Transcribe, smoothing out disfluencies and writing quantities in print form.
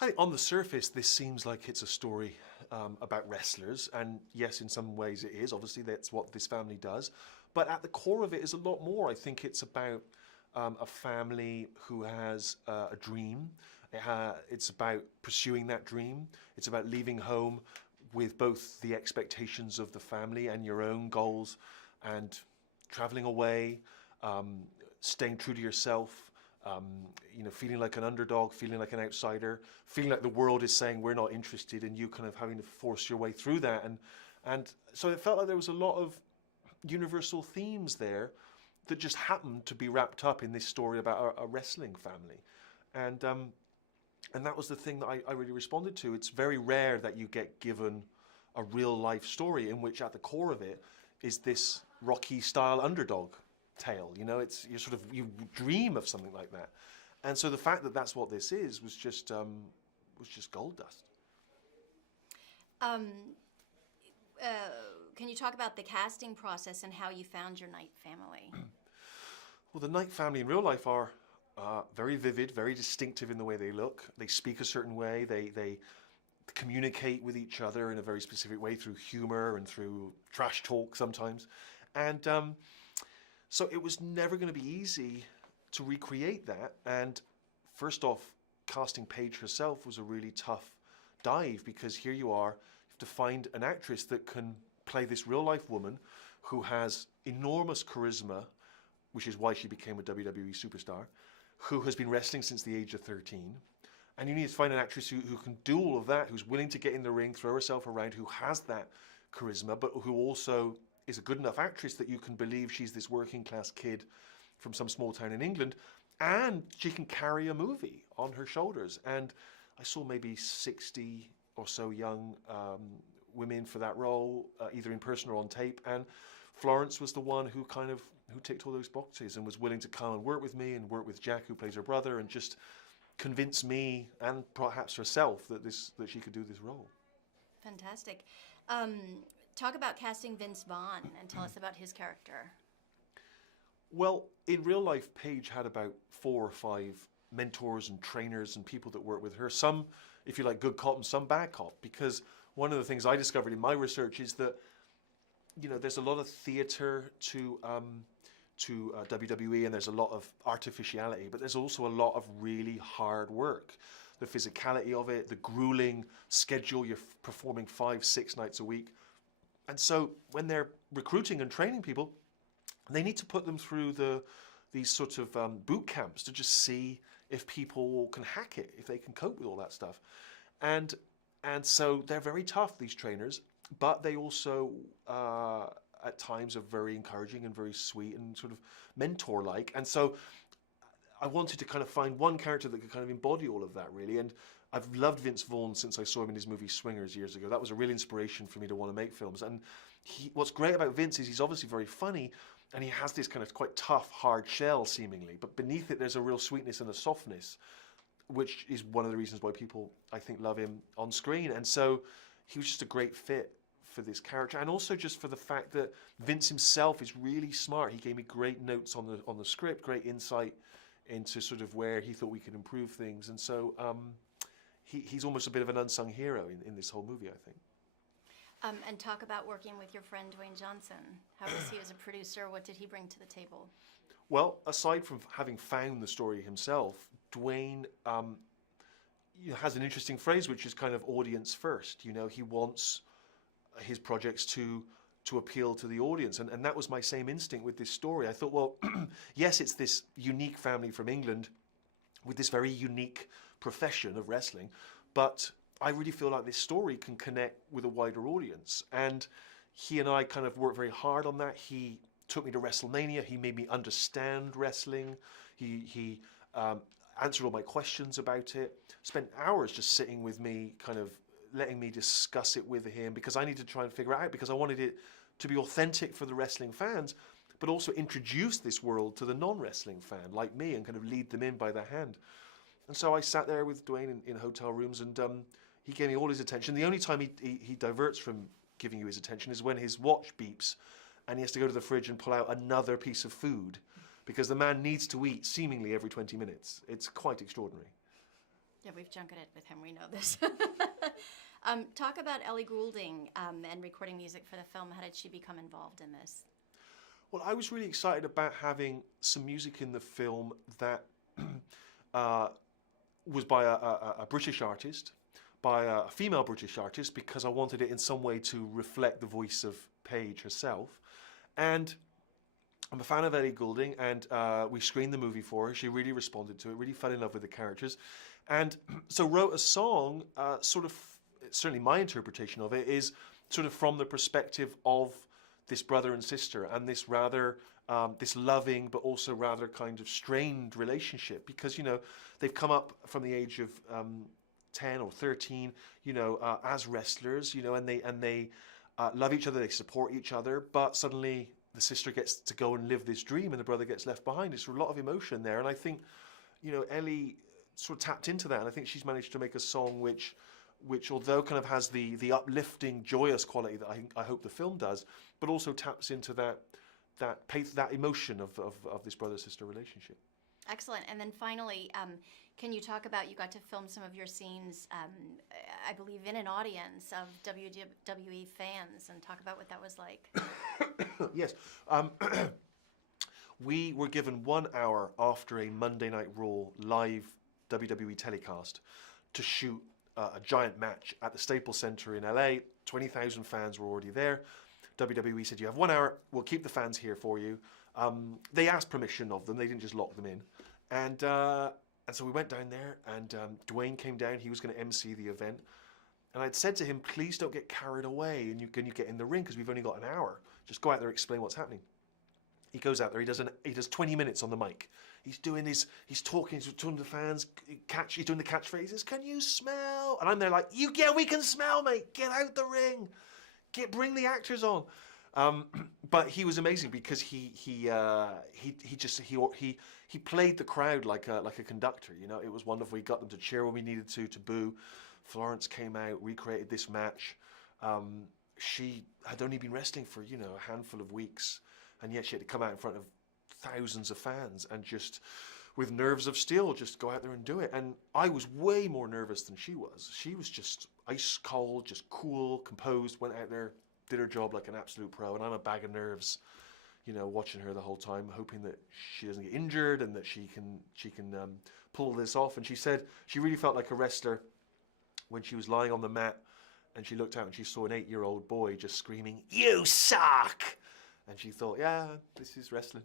I think on the surface, this seems like it's a story about wrestlers, and yes, in some ways it is. Obviously, that's what this family does. But at the core of it is a lot more. I think it's about a family who has a dream. It's about pursuing that dream. It's about leaving home with both the expectations of the family and your own goals, and traveling away, staying true to yourself, feeling like an underdog, feeling like an outsider, feeling like the world is saying we're not interested, and you kind of having to force your way through that. And so it felt like there was a lot of universal themes there that just happened to be wrapped up in this story about a wrestling family. And that was the thing that I really responded to. It's very rare that you get given a real life story in which at the core of it is this Rocky style underdog tale. You dream of something like that. And so the fact that that's what this is was just gold dust. Can you talk about the casting process and how you found your Knight family? Well, the Knight family in real life are very vivid, very distinctive in the way they look. They speak a certain way. They communicate with each other in a very specific way through humor and through trash talk sometimes. And so it was never going to be easy to recreate that. And first off, casting Paige herself was a really tough dive, because here you are, you have to find an actress that can play this real life woman who has enormous charisma, which is why she became a WWE superstar, who has been wrestling since the age of 13. And you need to find an actress who can do all of that, who's willing to get in the ring, throw herself around, who has that charisma, but who also is a good enough actress that you can believe she's this working class kid from some small town in England, and she can carry a movie on her shoulders. And I saw maybe 60 or so young women for that role, either in person or on tape, and Florence was the one who ticked all those boxes and was willing to come and work with me and work with Jack, who plays her brother, and just convince me and perhaps herself that she could do this role. Fantastic. Talk about casting Vince Vaughn and tell us about his character. Well, in real life, Paige had about 4 or 5 mentors and trainers and people that work with her. Some, if you like, good cop and some bad cop. Because one of the things I discovered in my research is that, there's a lot of theatre to WWE, and there's a lot of artificiality, but there's also a lot of really hard work. The physicality of it, the grueling schedule, you're performing 5-6 nights a week. And so when they're recruiting and training people, they need to put them through these sorts of boot camps to just see if people can hack it, if they can cope with all that stuff. And so they're very tough, these trainers, but they also at times are very encouraging and very sweet and sort of mentor-like. And so I wanted to kind of find one character that could kind of embody all of that, really. And I've loved Vince Vaughn since I saw him in his movie Swingers years ago. That was a real inspiration for me to want to make films. And what's great about Vince is he's obviously very funny, and he has this kind of quite tough, hard shell, seemingly. But beneath it, there's a real sweetness and a softness, which is one of the reasons why people, I think, love him on screen. And so he was just a great fit for this character, and also just for the fact that Vince himself is really smart. He gave me great notes on the script, great insight into sort of where he thought we could improve things. And so he's almost a bit of an unsung hero in this whole movie, I think. And talk about working with your friend Dwayne Johnson. How was he as a producer? What did he bring to the table? Well, aside from having found the story himself, Dwayne has an interesting phrase, which is kind of audience first. He wants his projects to appeal to the audience. And that was my same instinct with this story. I thought, well, yes, it's this unique family from England with this very unique profession of wrestling, but I really feel like this story can connect with a wider audience. And he and I kind of worked very hard on that. He took me to WrestleMania. He made me understand wrestling. He answered all my questions about it, spent hours just sitting with me, kind of letting me discuss it with him, because I needed to try and figure it out, because I wanted it to be authentic for the wrestling fans, but also introduce this world to the non-wrestling fan like me and kind of lead them in by the hand. And so I sat there with Dwayne in hotel rooms, and he gave me all his attention. The only time he diverts from giving you his attention is when his watch beeps and he has to go to the fridge and pull out another piece of food, because the man needs to eat seemingly every 20 minutes. It's quite extraordinary. Yeah, we've junketed with him. We know this. Talk about Ellie Goulding and recording music for the film. How did she become involved in this? Well, I was really excited about having some music in the film that was by a British artist, by a female British artist, because I wanted it in some way to reflect the voice of Paige herself. And I'm a fan of Ellie Goulding, and we screened the movie for her. She really responded to it, really fell in love with the characters. And so wrote a song, certainly my interpretation of it is sort of from the perspective of this brother and sister, and this rather, this loving but also rather kind of strained relationship, because, you know, they've come up from the age of 10 or 13, you know, as wrestlers, you know, and they love each other, they support each other, but suddenly the sister gets to go and live this dream and the brother gets left behind. There's a lot of emotion there, and I think, you know, Ellie sort of tapped into that, and I think she's managed to make a song which although kind of has the uplifting, joyous quality that I hope the film does, but also taps into that emotion of this brother-sister relationship. Excellent. And then finally, can you talk about, you got to film some of your scenes, I believe, in an audience of WWE Fans, and talk about what that was like. Yes. We were given 1 hour after a Monday Night Raw live WWE telecast to shoot a giant match at the Staples Center in LA. 20,000 fans were already there. WWE said, you have 1 hour, we'll keep the fans here for you. They asked permission of them, they didn't just lock them in. And so we went down there, and Dwayne came down, he was going to MC the event. And I'd said to him, please don't get carried away, and you get in the ring, because we've only got an hour. Just go out there, explain what's happening. He goes out there, he does 20 minutes on the mic. He's talking to the fans, he's doing the catchphrases, can you smell? And I'm there like, yeah, we can smell, mate, get out the ring. Bring the actors on. But he was amazing, because he played the crowd like a conductor. You know, it was wonderful. He got them to cheer when we needed to boo. Florence came out, recreated this match. She had only been wrestling for, you know, a handful of weeks, and yet she had to come out in front of thousands of fans and just, with nerves of steel, just go out there and do it. And I was way more nervous than she was. She was just ice cold, just cool, composed, went out there, did her job like an absolute pro, and I'm a bag of nerves, you know, watching her the whole time, hoping that she doesn't get injured and that she can pull this off. And she said she really felt like a wrestler when she was lying on the mat and she looked out and she saw an 8-year-old boy just screaming, "You suck!" And she thought, yeah, this is wrestling.